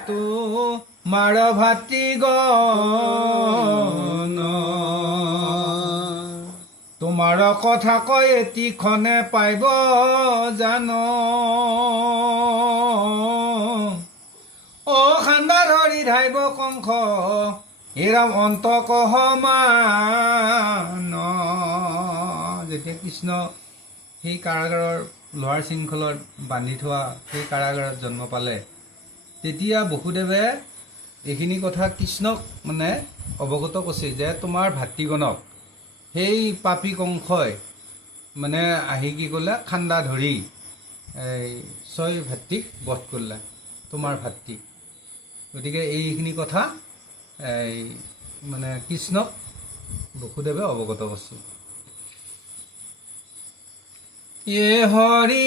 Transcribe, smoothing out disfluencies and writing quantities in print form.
তোমাৰ ভাতৃগণ তোমাৰ কথা কৈ এটিখনে পাইব জানো অ খান্দা ধৰি ধাইব কংস এৰাম অন্তক সমান যেতিয়া কৃষ্ণ সেই কাৰাগাৰৰ লোহাৰ শৃংখলত বান্ধি থোৱা সেই কাৰাগাৰত জন্ম পালে তেতিয়া বসুদেৱে এইখিনি কথা কৃষ্ণক মানে অৱগত কৰিছে যে তোমাৰ ভাতৃগণক সেই পাপী কংসই মানে আহি কি ক'লে খান্দা ধৰি এই ছয় ভাতৃক বধ কৰিলে তোমাৰ ভাতৃ গতিকে এইখিনি কথা এই মানে কৃষ্ণক বসুদেৱে অৱগত কৰিছিল এ হৰি